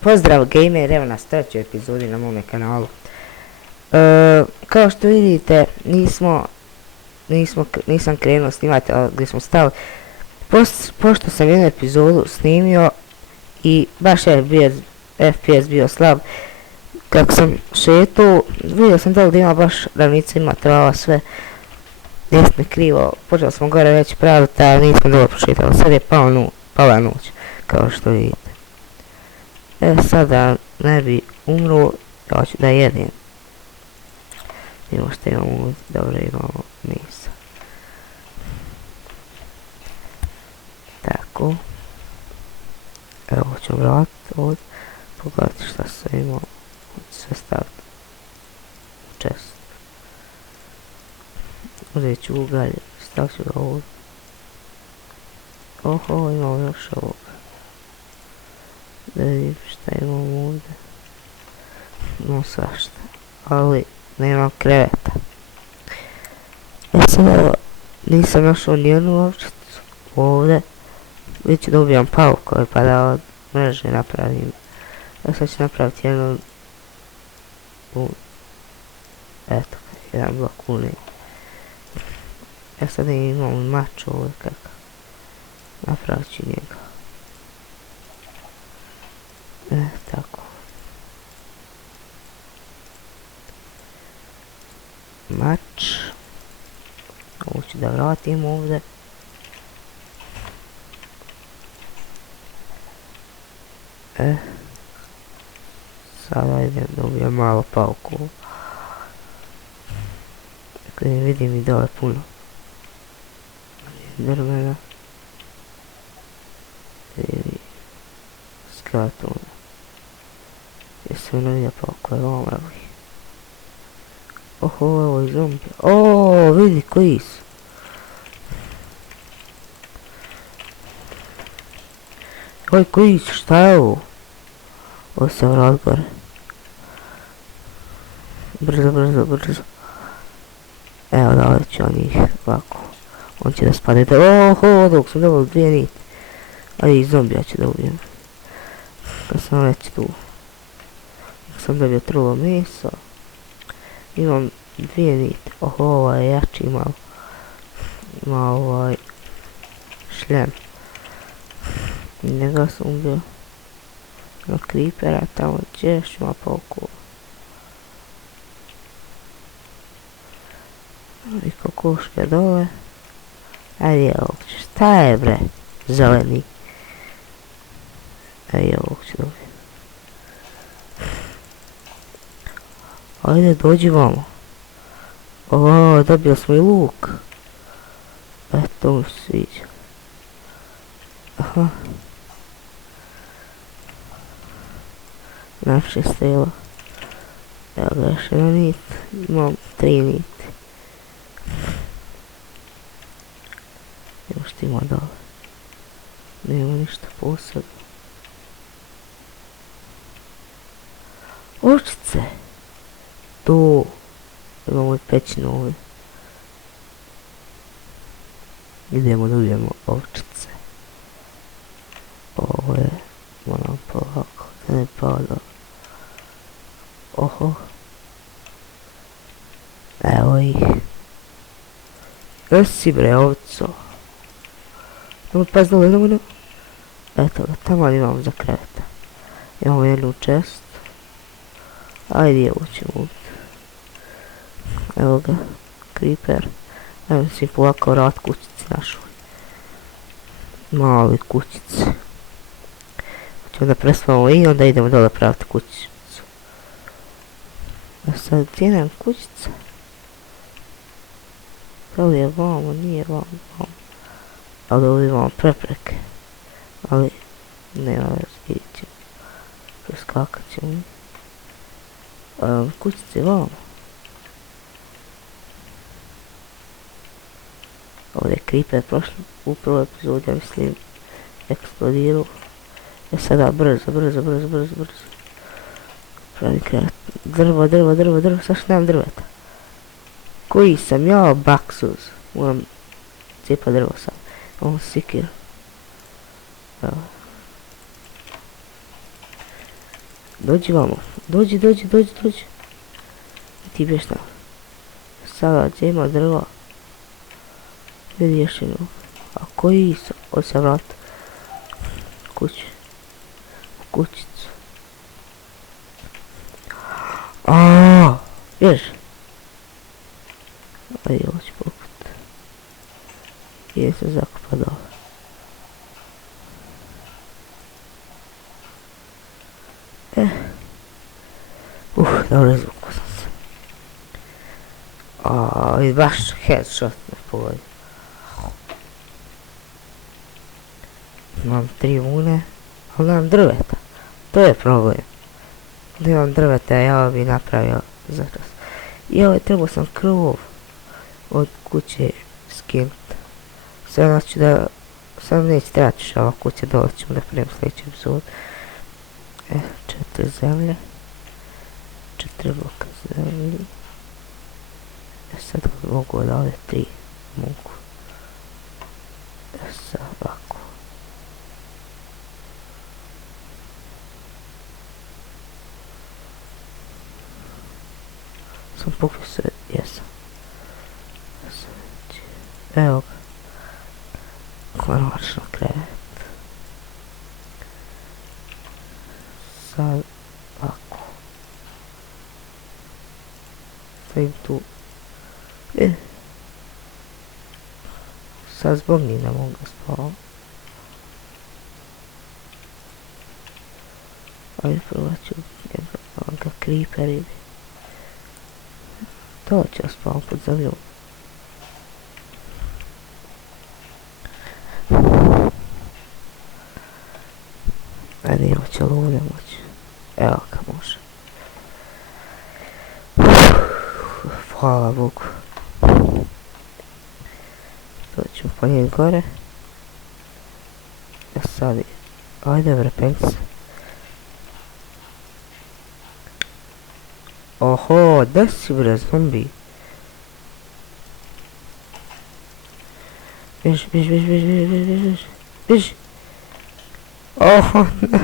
Pozdrav gamer, evo nas trećoj epizodi na mome kanalu. Kao što vidite, nisam krenuo snimati gdje smo stali. Pošto sam jednu epizodu snimio i baš je FPS bio slab, kako sam šetao, vidio sam da ima baš ravnica, ima trava, sve desno krivo, počeo smo gore već praviti, a nismo dobro prošetali, sad je pala noć, kao što vidite. Sada ne bi umro, ja ću da jedem. Vidimo što imamo ovdje, dobro imamo mesa. Tako. Evo ću vratiti ovdje, pogledati šta sve imamo, sve staviti u čest. Uzet ću ugalj, stavit ću ga ovdje. Oho, imamo još ovoga. Da vidim šta imamo ovdje. No svašta, ali nema kreveta. Sad evo, nisam našao nijednu ovčicu ovdje. Već dobijam paukove pa da od mreže napravim. Sad ću napraviti jednu... Eto, jedan blok unije. Sad imam mač ovdje kako. Napravit ću njega. Tako. Mač. Ovo ću da vratim ovdje. Sada idem dobijem malo pauku. Dakle, vidim i dole puno drvena. Vidim skeletona. Jesu ono vidio pauku, evo vam evo ih. Oho, evo i zombija. Oooo, vidi koji su. Oj, koji su, šta je ovo? Ovo se vrat gore. Brzo. Evo da ovdje ću njih ovako. On će da spadete. Oho, dok sam dobio 2 niti. A i zombija ću da ubijem. Kad sam već tu. Sam dobio trulo meso. Imam 2 niti. Oho, ovaj je jači malo. Ima ovaj šljem. Njega sam ubio. Ima creepera tamo, ćeš ima pauku. I kokoške dole. Ajde ovog ću, šta je bre? Zeleni. Ajde ovog ću dobiti. Ajde dođi vamo. O, dobio smo i luk. Eto mi se sviđa. Aha. Naše stelo. Evo ga još jedna nit. Imam 3 niti. Evo što ima dole. Nema ništa posebno. Očice. Tu. Imamo i pećinu ovdje. Idemo da ubijemo ovčice. Ovo je, moram polako, da ne pada. Oho. Evo ih. Jesi bre ovco. Nemoj pas dole, nemoj. Eto ga, tamo imamo za kreveta. Imamo jednu čest. Ajde, evo ćemo ubiti. Evo ga, creeper. Evo si polako vrat kućici našoj. Mali kućici. Ćemo da prespavamo i onda idemo dole praviti kućicu. A sad gdje nam kućica? Da li je vamo, nije vamo. Ali ovdje imamo prepreke. Ali nema već, vidit ćemo. Preskakat ćemo. Kućica je vamo. Ovdje je creeper prošli u prvoj epizodi, ja mislim, eksplodirao. Sada brzo. Pravi kreat. Drvo, sad što nemam drveta. Koji sam ja, baksuz. Moram cijepa drvo sad. Ovo sikir. Evo. Dođi vamo. Dođi. Ti bješ tamo. Sada, gdje ima drva? Vidi još jednu. A koji su? Ovo se vrat. Kući. U kućicu. Aaaa! Bješ. Ajde, ovo ću pokut. Idem se zakupa dole. Dobro izvuku sam se. I baš headshot me pogodi. Imam 3 vune, ali nemam drveta. To je problem. Da imam drveta, ja bi napravio zaraz. I ovo trebao sam krov od kuće skinut. Sve znači da sad neće trebati ova kuća, dole ćemo da prijem sljedeći epizod. 4 zemlje. 4 bloka zemlje. Sad mogu odavde 3. Mogu. Sad ovako. Sam pokrio sve, jesam. Evo ga. Konačno krevet. Sad ovako. Stavim tu. Sad zbog njih ne mogu spavam. Ajde provat ću ga creeperi. To ću spavam pod zemljom. Ajde ima će lune moći. Evo ka može. Hvala Bogu. To ćemo po njim gore. Sad ajde bre penci. Oho, gdje si bre zombi? Bježi. Oho, ne.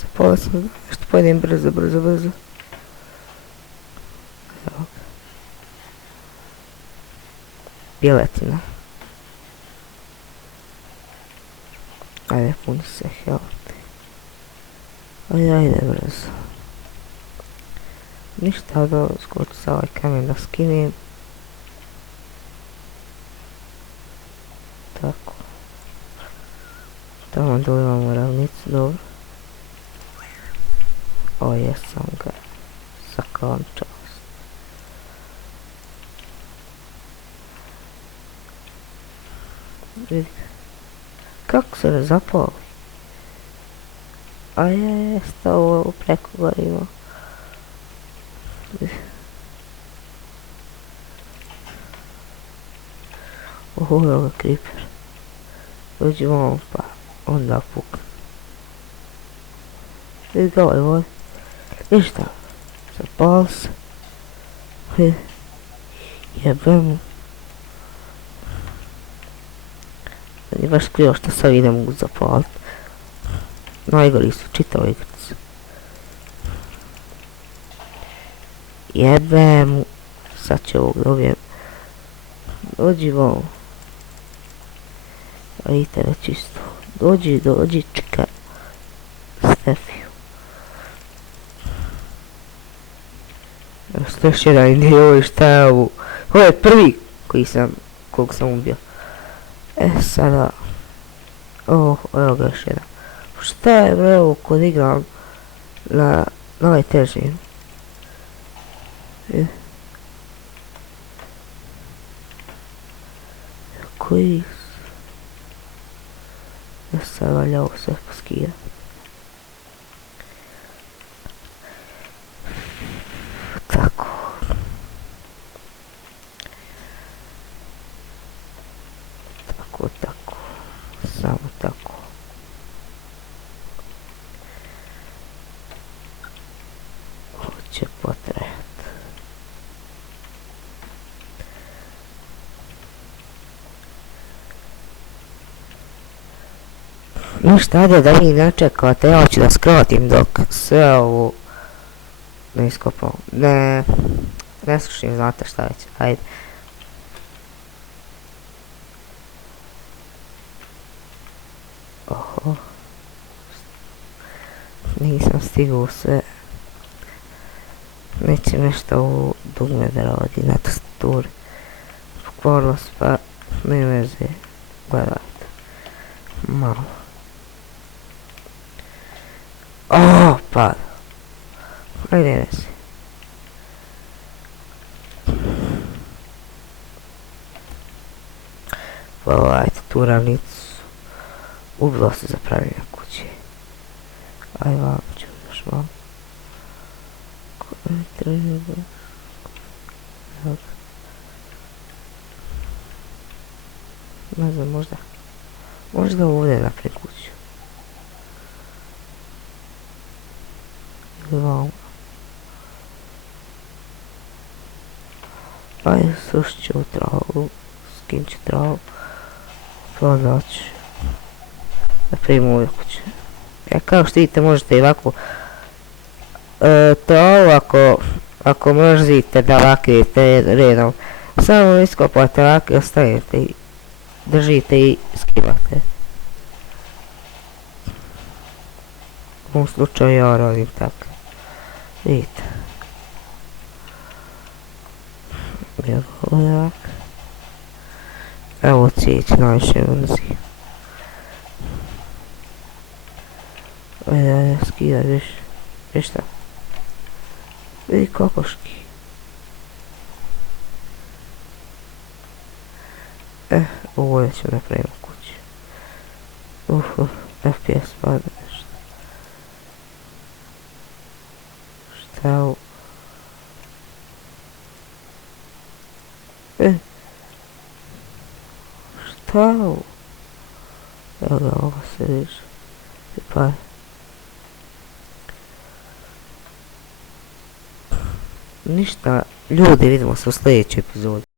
Zapala sam, što pojedem brzo. Evo ga. Piletina. Ajde, puni se health. Ajde brzo. Ništa da skoču sa ovaj kamen da skinem. Tako. Tamo dole imamo ravnicu, dobro. O, jesam ga zakončao. Vidi. Kako se ne zapali? A je, stao preko gore ima. Oho, evo ga creeper. Dođi vam pa onda pukne. Vidi ga ovaj vod. Viš šta? Zapali se. Vidi. Jebem mu. Nije baš krivo što sad ne mogu zapalit. Najgori su čitao igricu. Jebem mu. Sad će ovog dobijem. Dođi vam. A i tebe čisto. Dođi čekaj. Stefiju. Još jedan dio, šta je ovo? Ovo je prvi kog sam ubio. Sada. Evo ga još jedan. Šta je bre ovo kod igram na ovaj težin? Koji su? Ja sad valja ovo sve poskirat. Tako. Tako. Samo tako. Ovo će potrajat. Ništa, ajde da vi ne čekate, ja ću da skratim dok sve ovo ne iskopam. Ne slušim, znate šta već, ajde. Oho. Nisam stigao sve. Neće nešto u dugme da radi na tastaturi. Pokvarilo se pa ne veze. Gledajte. Malo. Oh, pada. Ajde veze. Pogledajte tu ravnicu. Ubilo se za pravljenje kuće. Aj vam ću još malo. Koje treba? Ne znam, možda ovdje naprijed kuću. Ili vam. Ajde, sušit ću u travu, skinut ću travu, prodat ću. Da primim ove kuće. Kao što vidite možete i ovako travu ako mrzite da vakrijete redom. Samo iskopate ovako i ostavite i držite i skivate. U ovom slučaju ja radim tako. Vidite. Evo cijeći najviše mrzi. Ajde, skidaj više. Viš šta? Vidi kokoški. Ovdje ću napraviti kuću. FPS pada nešto. Šta je ovo? Šta je ovo? Evo ga, ovo se vidiš. Pa ništa, ljudi, vidimo se u sljedećoj epizodi.